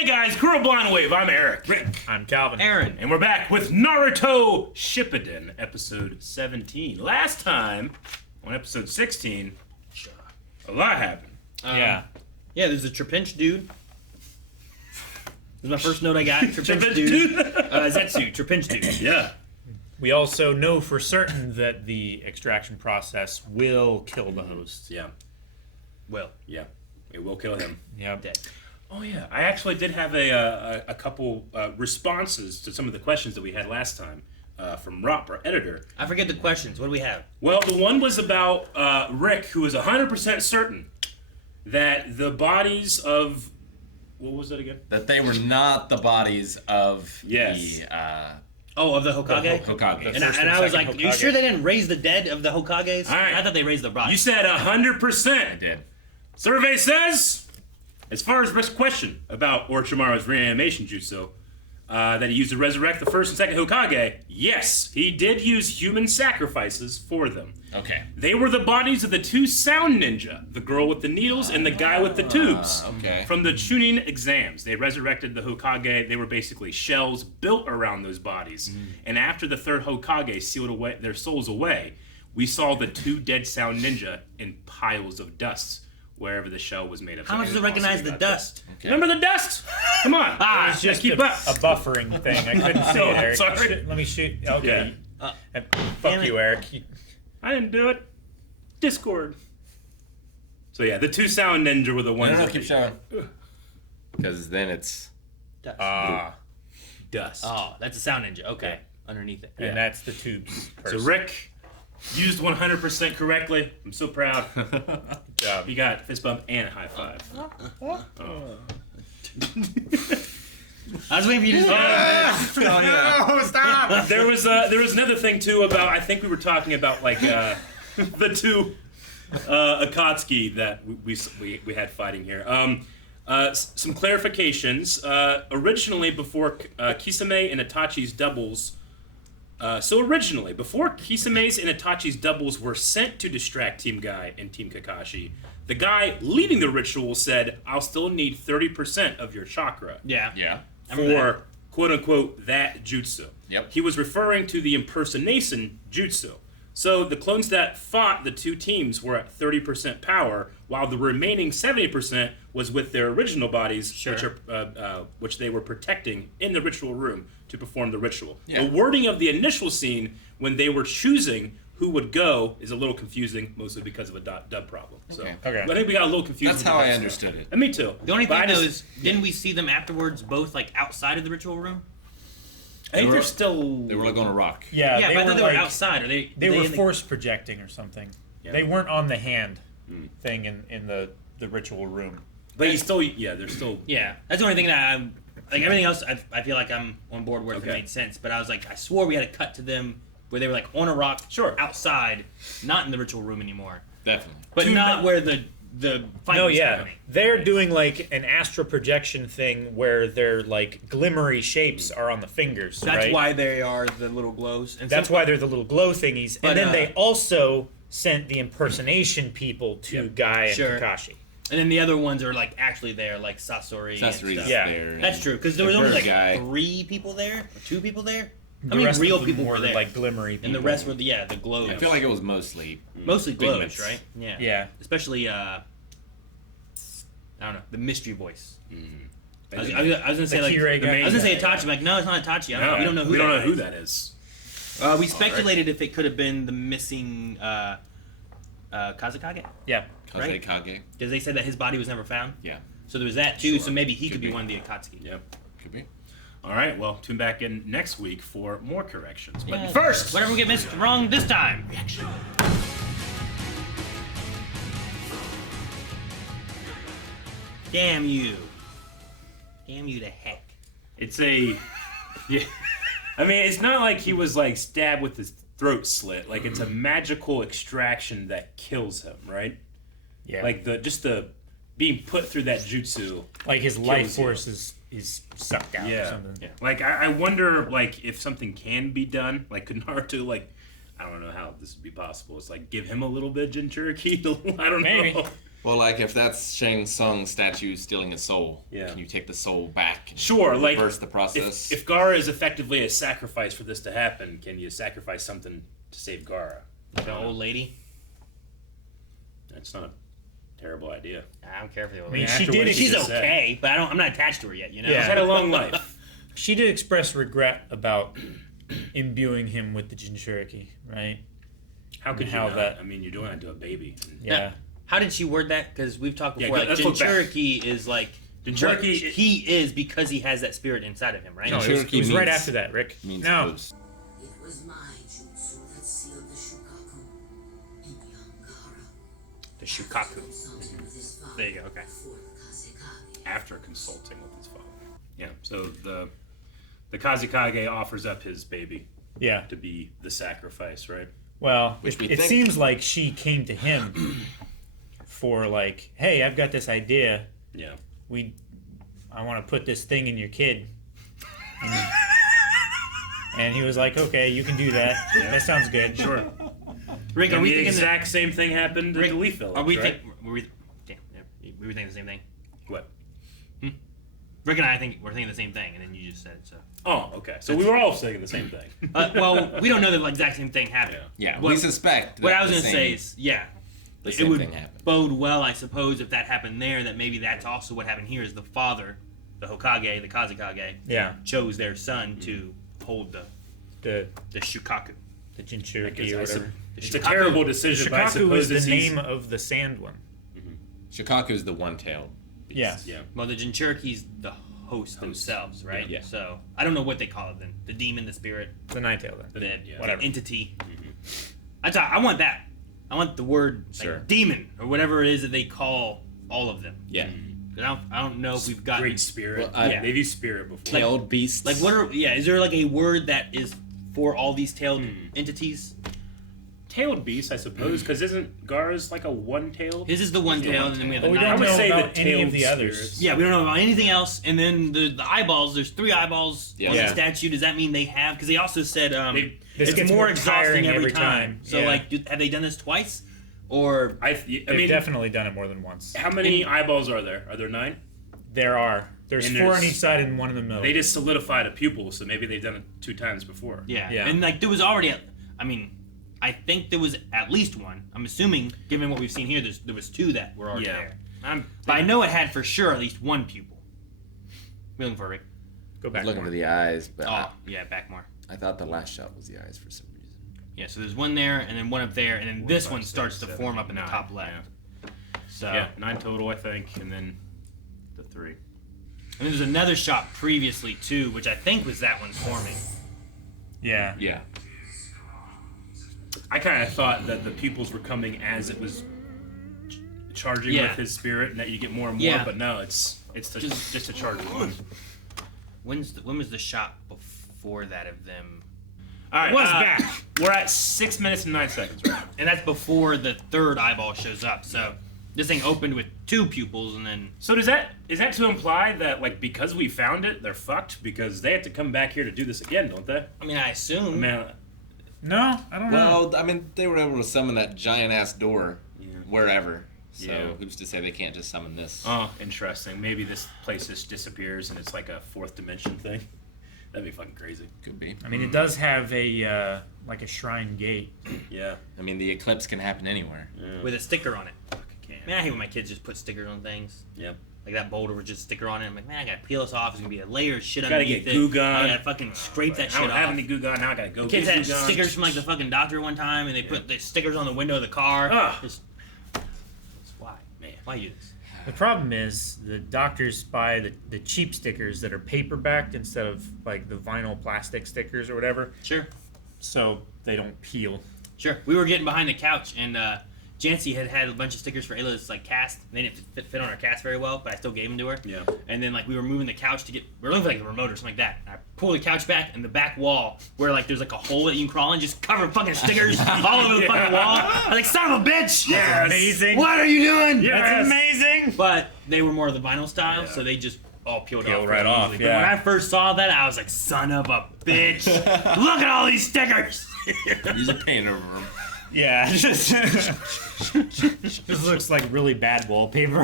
Hey guys, Kuro Blind Wave, I'm Eric. Rick. I'm Calvin. Aaron. And we're back with Naruto Shippuden, episode 17. Last time, on episode 16, a lot happened. Yeah, there's a Trapinch dude. This is my first note I got. Trapinch dude. Zetsu, Trapinch dude. Yeah. We also know for certain that the extraction process will kill the host. Yeah. Well, Yeah. It will kill him. Yep. dead. Oh yeah, I actually did have a couple responses to some of the questions that we had last time from Rop, our editor. I forget the questions. What do we have? Well, the one was about Rick, who was 100% certain that the bodies of... What was that again? That they were not the bodies of Yes. the Of the Hokage? Hokage. And I was like, you sure they didn't raise the dead of the Hokages? All right. I thought they raised the bodies. You said 100%. I did. Survey says, as far as Rick's question about Orochimaru's reanimation jutsu, that he used to resurrect the first and second Hokage, yes, he did use human sacrifices for them. Okay. They were the bodies of the two sound ninja, the girl with the needles and the guy with the tubes. Okay. From the Chunin exams, they resurrected the Hokage. They were basically shells built around those bodies. And after the third Hokage sealed away their souls away, we saw the two dead sound ninja in piles of dust wherever the shell was made of. How much does it recognize the dust? Okay. Remember the dust? Come on. It's just keep a up. buffering thing. I couldn't see it, Eric. Sorry. Let me shoot. Okay. Damn Fuck you, it. Eric. I didn't do it. Discord. So yeah, the two sound ninja were the ones No, that keep showing. Because then it's... Dust. dust. Oh, that's a sound ninja. Okay. Underneath it. And that's the tubes. So Rick used 100% correctly. I'm so proud. Good job. He got fist bump and a high five. I was waiting for you to say No, stop! There was another thing too about, I think we were talking about like the two Akatsuki that we had fighting here. Some clarifications. Originally, before Kisame and Itachi's doubles. Before Kisame's and Itachi's doubles were sent to distract Team Guy and Team Kakashi, the guy leading the ritual said, "I'll still need 30% of your chakra." Yeah. Yeah. For quote-unquote that jutsu. Yep. He was referring to the impersonation jutsu. So the clones that fought the two teams were at 30% power, while the remaining 70% was with their original bodies, which they were protecting in the ritual room to perform the ritual. Yeah. The wording of the initial scene when they were choosing who would go is a little confusing, mostly because of a dub problem. So Okay. I think we got a little confused. That's with how the I dub understood stuff. it. And me too. The only But thing I though just- is, didn't we see them afterwards both like outside of the ritual room? I think they're still. They were like on a rock. Yeah, Yeah, they but I were thought they were like, outside. Are they? They were in the- force projecting or something. Yeah. They weren't on the hand thing in the ritual room. But he's still. Yeah, they're still. Yeah, that's the only thing that I'm like. Everything else, I feel like I'm on board where it Okay. made sense. But I was like, I swore we had a cut to them where they were like on a rock, outside, not in the ritual room anymore, Definitely. but To not not- where the fight No, was yeah. happening. They're doing like an astral projection thing where their like glimmery shapes are on the fingers. That's right? why they are the little glows. And That's why they're the little glow thingies. But, And then they also sent the impersonation people to Guy and Sure. Kakashi. And then the other ones are like actually there, like Sasori. and Sasori's stuff. Yeah. there. That's true because there was The only bird like guy. 3 people there, or 2 people there. The How many rest real of them people were there? like glimmery people. And the rest were the glows. I feel like it was mostly... Mostly glows, pigments. right? Yeah. Yeah. Especially I don't know, the mystery voice. Mm-hmm. I was gonna say like Kirei guy. I was gonna say Itachi, like no, it's not Itachi. I don't, we don't know who. We don't that know who is. that is. We speculated if it could have been the missing Kazekage, Yeah. Right. Kage. because they said that his body was never found. Yeah. So there was that too. Sure. So maybe he could Could be be. one of the Akatsuki. Yep. Could be. All right. Well, tune back in next week for more corrections. But Yeah. first, whatever we get missed wrong this time. Damn you! Damn you to heck! it's a. Yeah. I mean, it's not like he was like stabbed with his throat slit. Like it's a magical extraction that kills him, right? Yeah. Like the being put through that jutsu. Like his life kills you. force is sucked out or something. Yeah. Like I wonder like if something can be done. Like could Naruto like I don't know how this would be possible. It's like give him a little bit of Jinchuriki. I don't Maybe. know. Well, like if that's Shang Tsung's statue stealing a soul, Yeah. can you take the soul back? And Sure, like reverse the process. if Gaara is effectively a sacrifice for this to happen, can you sacrifice something to save Gaara? Like an old lady. That's not a terrible idea. I don't care for the old I mean, lady. she After did. what he She's just said. okay, but I'm not attached to her yet. You know. Yeah. She's had a long life. She did express regret about imbuing him with the Jinchuriki, right? How could you How not? that- I mean, you're doing that to a baby. Yeah. How did she word that? Because we've talked before. Yeah, Like let's look back. Jinchuriki is like Jinchuriki- what he is because he has that spirit inside of him, right? No, it was, Jinchuriki right means- after that, Rick. means No. hooves. It was my jutsu that sealed the Shukaku in young Gaara. The Shukaku. Consulting with his father There you go. Okay. before the Kazekage. After consulting with his father. Yeah. So the Kazekage offers up his baby Yeah. to be the sacrifice, right? Well, Which we it think- seems like she came to him for like, hey, I've got this idea. Yeah. I want to put this thing in your kid. And he was like, okay, you can do that. That sounds good. Sure. Rick, are And we the thinking exact same thing happened to Rick, the Leaf Village, Are we right? were we thinking the same thing? What? Rick and I think we're thinking the same thing, and then you just said it. So, Oh, okay. So we were all saying the same thing. well, we don't know the exact same thing happened. Yeah. Yeah, What- we suspect. What that I was the gonna same- say is, yeah, the it same would thing happened. bode well, I suppose, if that happened there. That maybe that's also what happened here. Is the father, the Hokage, the Kazekage, Yeah. chose their son to hold The the Shukaku. the Jinchuriki Guess or I sup- whatever. The It's a Shukaku- terrible decision, but I Shikaku suppose is the it's easy- name of the sand one. Shikaku's the one-tailed beast. Yeah. Yeah. Well, the Jinchuriki's the host themselves, right? Yeah. So I don't know what they call it then. The demon, the spirit, The nine tail then. the, Yeah. the Whatever. entity. I want that. I want the word like, Sure. demon or whatever it is that they call all of them. Yeah. 'Cause I don't know if we've got Great spirit. Well, yeah. They've used spirit before. Tailed beasts. like what are is there like a word that is for all these tailed entities? Tailed beast, I suppose, because isn't Gaara's like a one-tailed? His is the one tail, and then we have the Well, we nine. don't would know say about the any of tailed the others. spirits. Yeah, we don't know about anything else. And then the eyeballs. There's 3 eyeballs on Yeah. the statue. Does that mean they have? Because they also said This it's gets more more exhausting tiring every every time. time. So Yeah. like, have they done this twice? Or I They've mean, definitely done it more than once. how many eyeballs are there? Are there 9? There are. There's And 4 on there's- each side and 1 in the middle. They just solidified a pupil, so maybe they've done it 2 times before. yeah, Yeah. and like there was already. I mean, I think there was at least 1. I'm assuming, given what we've seen here, there was 2 that were already Yeah. there. But I know it had for sure at least 1 pupil. We're looking for Rick. Go I back. was looking more. for the eyes, but Oh, yeah, back more. I thought the last shot was the eyes for some reason. Yeah, so there's 1 there, and then 1 up there, and then this 5, one 6, starts to 7, form up in the 9, top left. So, Yeah, 9 total, I think, and then the 3. and then there's another shot previously too, which I think was that one forming. Yeah. Yeah. I kind of thought that the pupils were coming as it was charging Yeah. with his spirit, and that you get more and more. Yeah. But no, it's just a charge of 1. When was the shot before that of them? All right, Was back. We're at 6 minutes and 9 seconds, right? And that's before the 3rd eyeball shows up. So this thing opened with 2 pupils, and then So is that to imply that like because we found it, they're fucked because they have to come back here to do this again, don't they? I mean, I assume. Man, No, I don't know. Well, I mean, they were able to summon that giant ass door wherever. So Yeah. who's to say they can't just summon this? oh, interesting. Maybe this place just disappears and it's like a 4th dimension thing. That'd be fucking crazy. Could be. I mean, it does have a like a shrine gate. Yeah. I mean, the eclipse can happen anywhere. with a sticker on it. Fucking can't. Man, I hate when my kids just put stickers on things. Yep. Like that boulder with just a sticker on it. I'm like, man, I gotta peel this off. It's gonna be a layer of shit Gotta underneath get it. goo gun. I gotta fucking scrape that I shit don't have off. any goo gun. Now I gotta go Kids get had goo gun. stickers from like the fucking doctor one time, and they put the stickers on the window of the car. Ugh. Just why, Man. Why you do this? The problem is the doctors buy the cheap stickers that are paper backed instead of like the vinyl plastic stickers or whatever, Sure, so they don't peel. sure. We were getting behind the couch, and Jancy had a bunch of stickers for Ayla's like cast. They didn't fit on her cast very well, but I still gave them to her. Yeah. And then like we were moving the couch to we were looking for like a remote or something like that. And I pull the couch back, and the back wall where like there's like a hole that you can crawl in, just covered with fucking stickers all over the fucking wall. I was like, son of a bitch! Yes. Amazing. What are you doing? Yes. That's amazing. But they were more of the vinyl style, so they just all peeled Peel off right really off, easily. yeah. But when I first saw that, I was like, son of a bitch! Look at all these stickers! Use a paint over them. Yeah, just looks like really bad wallpaper.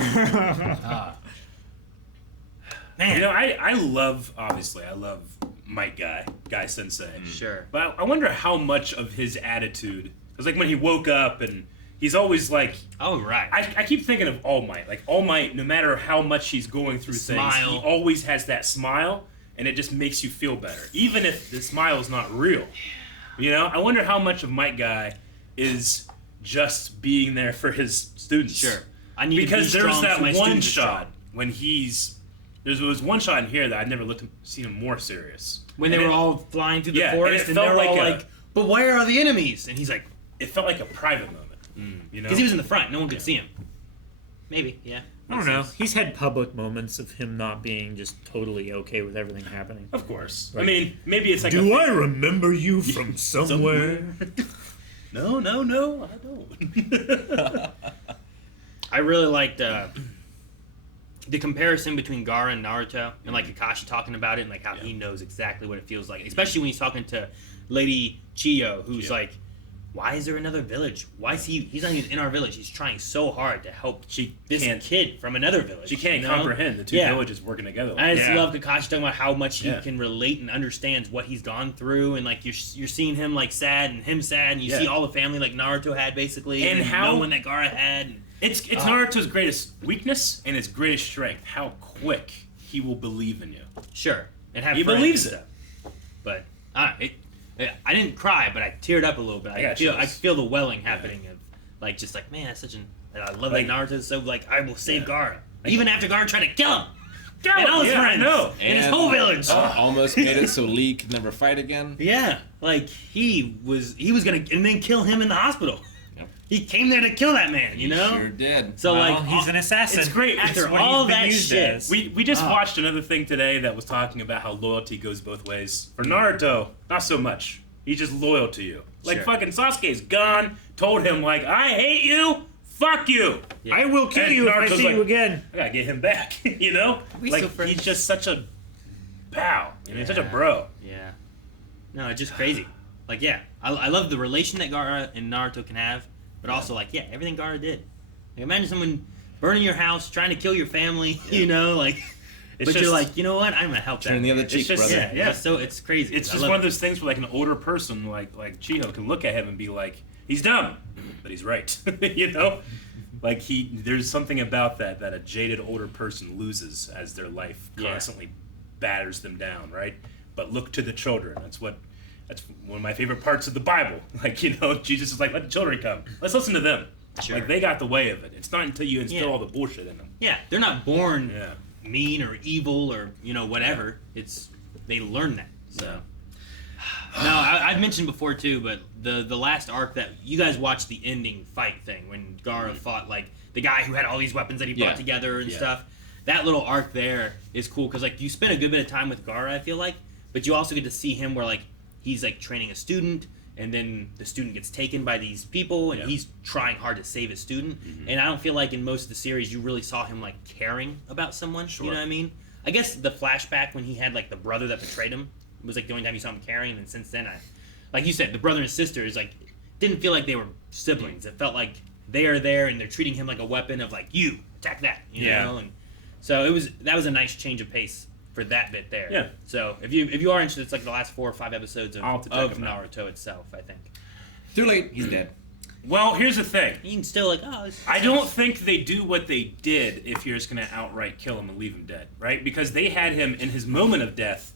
Man. You know, I love Might Guy Sensei. Sure. But I wonder how much of his attitude, because like when he woke up and he's always like, Oh, right. I keep thinking of All Might. Like All Might, no matter how much he's going through things, he always has that smile, and it just makes you feel better, even if the smile is not real. You know, I wonder how much of Might Guy is just being there for his students. Sure. I need Because to be there's strong so my that one students are strong. shot when there was one shot in here that I'd never seen him more serious. When they And were it- all flying through the Yeah, forest, and it and they felt were all like a- like, "But where are the enemies?" And he's like, It felt like a private moment. You know? because he was in the front, no one could see him. Maybe, yeah. I don't know. He's had public moments of him not being just totally okay with everything happening. Of course. Like, I mean, maybe it's like Do I remember you from somewhere? No, I don't. I really liked the comparison between Gaara and Naruto, and like Kakashi talking about it, and like how he knows exactly what it feels like, especially when he's talking to Lady Chiyo, who's like, "Why is there another village? Why is he's not even in our village? He's trying so hard to help this kid from another village." She can't you know? comprehend the two villages working together. I just Yeah. love Kakashi talking about how much he can relate and understands what he's gone through, and like you're seeing him like sad and him sad, and you see all the family like Naruto had basically, And how- no one that Gaara had. And, It's Naruto's greatest weakness and his greatest strength. How quick he will believe in you. sure, and have He friends believes and it. stuff. But I didn't cry, but I teared up a little bit. I got feel chills. the welling happening of like just like, man, that's such an. I love Like- that Naruto's so like, I will save Gaara, even after Gaara tried to kill him. And And all his I friends, know. and his whole village. Almost made it so Lee could never fight again. Yeah, like he was gonna and then kill him in the hospital. Yep. He came there to kill that man, you know. Sure did. So Well, like he's an assassin. It's great. After That's what all he's been that used shit, as. We just watched another thing today that was talking about how loyalty goes both ways. For Naruto, not so much. He's just loyal to you. Like Sure. fucking Sasuke's gone, told him like, I hate you, fuck you. Yeah. I will kill And you if I Naruto's see like, you again. I gotta get him back, you know? We Like still friends. he's just such a pal. You know, he's such a Yeah. bro. Yeah. No, it's just crazy. Like, yeah, I love the relation that Gaara and Naruto can have, but also like, yeah, everything Gaara did. Like, imagine someone burning your house, trying to kill your family, you know, like. It's But you're just- like, you know what? I'm gonna help that. Turn the man. other cheek, It's just- brother. yeah. So it's crazy. It's I just love one of it. those things where like an older person like Chiho can look at him and be like, he's dumb, but he's right. You know? Like there's something about that a jaded older person loses as their life Yeah. constantly batters them down, right? But look to the children. That's one of my favorite parts of the Bible. Like, you know, Jesus is like, let the children come. Let's listen to them. Sure. Like they got the way of it. It's not until you instill Yeah. all the bullshit in them. Yeah, they're not born Yeah. mean or evil or whatever. It's they learn that. So no, I've mentioned before too, but the last arc that you guys watched the ending fight thing when Gaara fought like the guy who had all these weapons that he brought Yeah. together and Yeah. stuff. That little arc there is cool because like you spend a good bit of time with Gaara, I feel like, but you also get to see him where like he's like training a student. And then the student gets taken by these people, and Yeah. he's trying hard to save his student. And I don't feel like in most of the series you really saw him like caring about someone. Sure. You know what I mean? I guess the flashback when he had like the brother that betrayed him was like the only time you saw him caring. And since then, like you said, the brother and sister is like didn't feel like they were siblings. It felt like they are there and they're treating him like a weapon of like you attack that. You Yeah. know? And so that was a nice change of pace for that bit there. Yeah. So if you are interested, it's like the last 4 or 5 episodes of I'll have to check 'em out. Naruto itself, I think. Too late. He's dead. Well, here's the thing. You can still like, oh, I don't think they do what they did if you're just going to outright kill him and leave him dead, right? Because they had him in his moment of death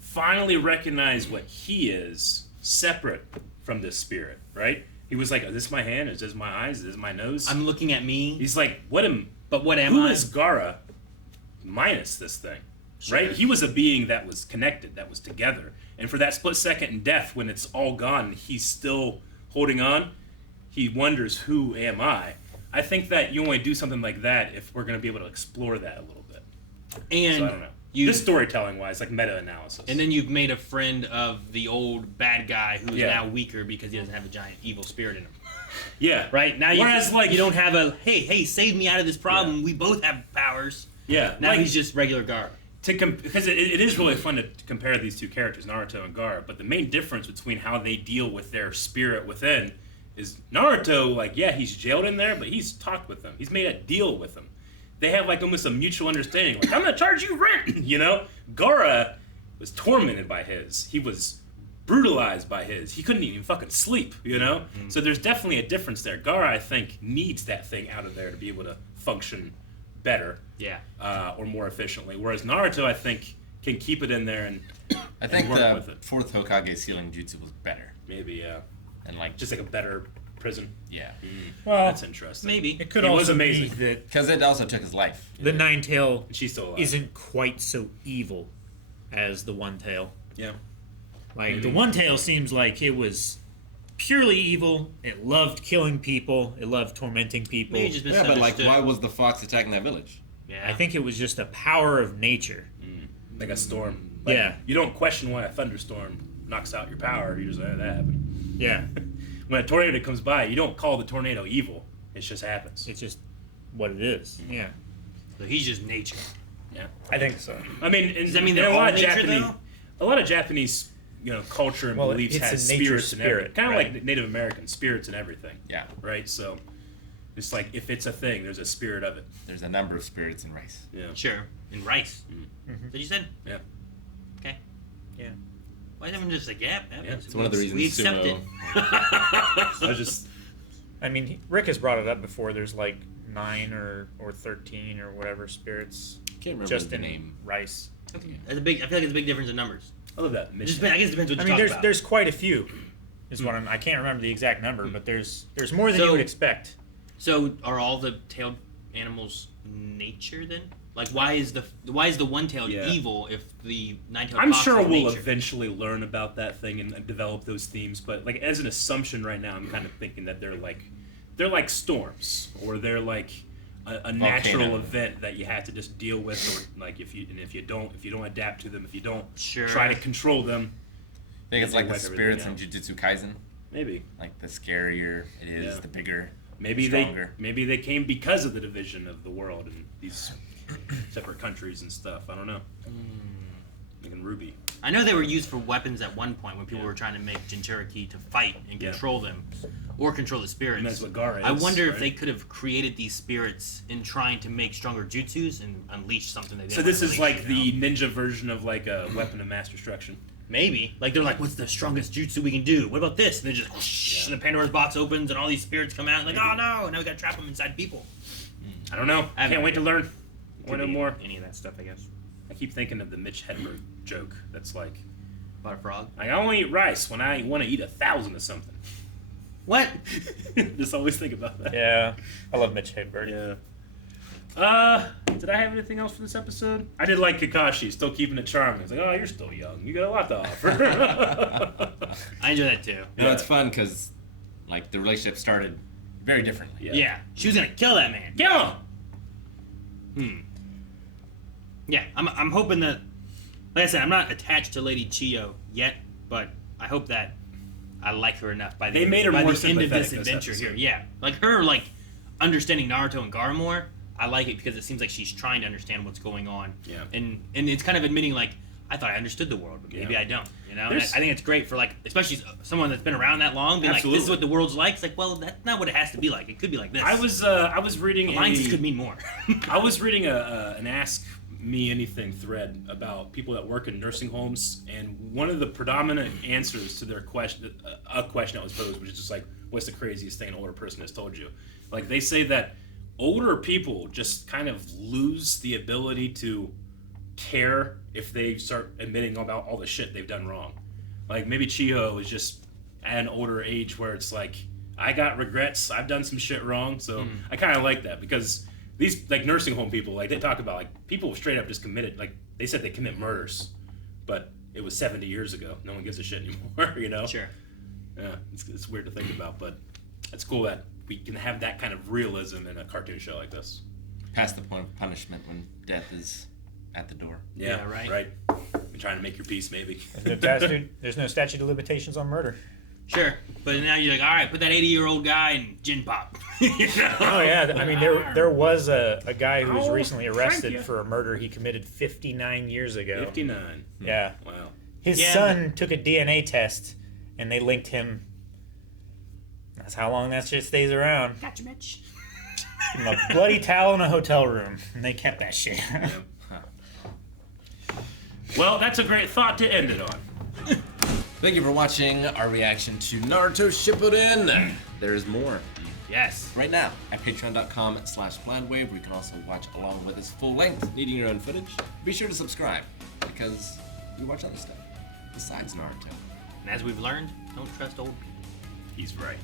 finally recognize what he is separate from this spirit, right? He was like, is this my hand? Is this my eyes? Is this my nose? I'm looking at me, He's like, what am who who is Gaara minus this thing? Right? He was a being that was connected, that was together. And for that split second in death, when it's all gone, he's still holding on. He wonders, who am I? I think that you only do something like that if we're going to be able to explore that a little bit. and So I don't know. Just storytelling-wise, like meta-analysis. and then you've made a friend of the old bad guy who's Yeah. now weaker because he doesn't have a giant evil spirit in him. yeah. Right now, Whereas, like, you don't have a hey, save me out of this problem. We both have powers. yeah. Now like, he's just regular Gaara. because it is really fun to compare these two characters, Naruto and Gaara, but the main difference between how they deal with their spirit within is Naruto, like, yeah, he's jailed in there, but he's talked with them. He's made a deal with them. They have, like, almost a mutual understanding. Like, I'm going to charge you rent, you know? Gaara was tormented by his. He was brutalized by his. He couldn't even fucking sleep, you know? Mm-hmm. So there's definitely a difference there. Gaara, I think, needs that thing out of there to be able to function better. Yeah. Or more efficiently. Whereas Naruto, I think, can keep it in there and I think work the with it. fourth Hokage sealing jutsu was better. Maybe, yeah. And like Just like a better prison. yeah, Well, That's interesting. Maybe. it could He was also amazing. be that because it also took his life. the Nine Tail And she's still alive. isn't quite so evil as the One Tail. Yeah. Like, Maybe. the One Tail seems like it was purely evil. It loved killing people. It loved tormenting people. Maybe just Yeah, but like, misunderstood. why was the fox attacking that village? Yeah. I think it was just a power of nature. Like a storm. Like, Yeah. You don't question why a thunderstorm knocks out your power. You just say, that happened. Yeah. When a tornado comes by, you don't call the tornado evil. It just happens. It's just what it is. Yeah. So he's just nature. Yeah. I think so. I mean, Does that mean in they're a lot all of nature, Japanese, though? a lot of Japanese, culture and Well, beliefs it's has a nature spirits and everything. spirit, Kind of right. like Native American spirits and everything. Yeah, Right. So it's like if it's a thing, there's a spirit of it. there's a number of spirits in rice. Yeah. Sure. In rice. Mm-hmm. That you said? Yeah. Okay. Yeah. Why is everyone just like, yeah, Yeah, it's one of the reasons we accept sumo- it. I was just. I mean, Rick has brought it up before. There's like 9 or 13 or whatever spirits Can't remember just the in name. rice. That's a big. I feel like it's a big difference in numbers. I love that. It just, I guess it depends what I you mean, talk about. there's quite a few. Is what I can't remember the exact number, but there's more than So- you would expect. So are all the tailed animals nature then? Like why is the one tailed Yeah. evil if the nine tailed I'm fox sure is we'll nature? eventually learn about that thing and develop those themes, but like as an assumption right now, I'm kind of thinking that they're like storms, or they're like a natural Volcano. event that you have to just deal with, or like if you don't adapt to them, if you don't Sure. try to control them, I think it's like the Wipe spirits in everything Jujutsu Kaisen. maybe Like the scarier it is, Yeah. the bigger, maybe stronger. they came because of the division of the world and these separate countries and stuff. I don't know. Like in Ruby. I know they were used for weapons at one point when people were trying to make Jinchuriki to fight and Yeah. control them, or control the spirits. And that's what Gaara is. I wonder if right? they could have created these spirits in trying to make stronger jutsus and unleash something they didn't. So this want is to like unleash, the ninja version of like a weapon of mass destruction. maybe like they're like, what's the strongest jutsu we can do? What about this? And then just whoosh, and the Pandora's box opens and all these spirits come out. Like, oh no! Now we gotta trap them inside people. I don't know. I have Can't no wait to idea. learn. Could Want to know be more? Any of that stuff, I guess. I keep thinking of the Mitch Hedberg joke. That's like, About a frog. I only eat rice when I want to eat 1,000 of something. What? Just always think about that. Yeah, I love Mitch Hedberg. Yeah. Did I have anything else for this episode? I did like Kakashi, still keeping it charming. It's like, oh, you're still young. You got a lot to offer. I enjoy that too. You know, it's fun because like the relationship started very differently. Yeah. She was gonna kill that man. Kill him! Yeah, I'm hoping that, like I said, I'm not attached to Lady Chiyo yet, but I hope that I like her enough by the, They made her by more the end of this sympathetic this adventure here. episode. Yeah, like her understanding Naruto and Gaara more. I like it because it seems like she's trying to understand what's going on. Yeah. And it's kind of admitting like I thought I understood the world, but maybe Yeah. I don't. You know, and There's- I think it's great for like especially someone that's been around that long, being like, this is Absolutely. what the world's like. It's like, well, that's not what it has to be like. It could be like this. I was reading alliances could mean more. I was reading an Ask Me Anything thread about people that work in nursing homes, and one of the predominant answers to their question, a question that was posed, which is just like, what's the craziest thing an older person has told you? Like, they say that older people just kind of lose the ability to care if they start admitting about all the shit they've done wrong. Like, maybe Chiho is just at an older age where it's like, I got regrets, I've done some shit wrong, so I kind of like that, because these like nursing home people, like they talk about like people straight up just committed, like they said they commit murders, but it was 70 years ago. No one gives a shit anymore, you know? Sure. Yeah, it's weird to think about, but it's cool that we can have that kind of realism in a cartoon show like this. Past the point of punishment when death is at the door. Yeah, right. Right. You're trying to make your peace, maybe. There's no statute of limitations on murder. Sure, but now you're like, all right, put that 80-year-old guy in gin pop. You know? Oh yeah, I mean there was a guy who was Oh, recently thank arrested you. for a murder he committed 59 years ago. 59. Yeah. Wow. His Yeah, son took a DNA test, and they linked him. That's how long that shit stays around. Gotcha, Mitch. From a bloody towel in a hotel room. And they kept that shit. Well, that's a great thought to end it on. Thank you for watching our reaction to Naruto Shippuden. There's more Yes. right now at patreon.com/blandwave, where you can also watch along with this full length, needing your own footage. Be sure to subscribe, because we watch other stuff besides Naruto. And as we've learned, don't trust old people. He's right.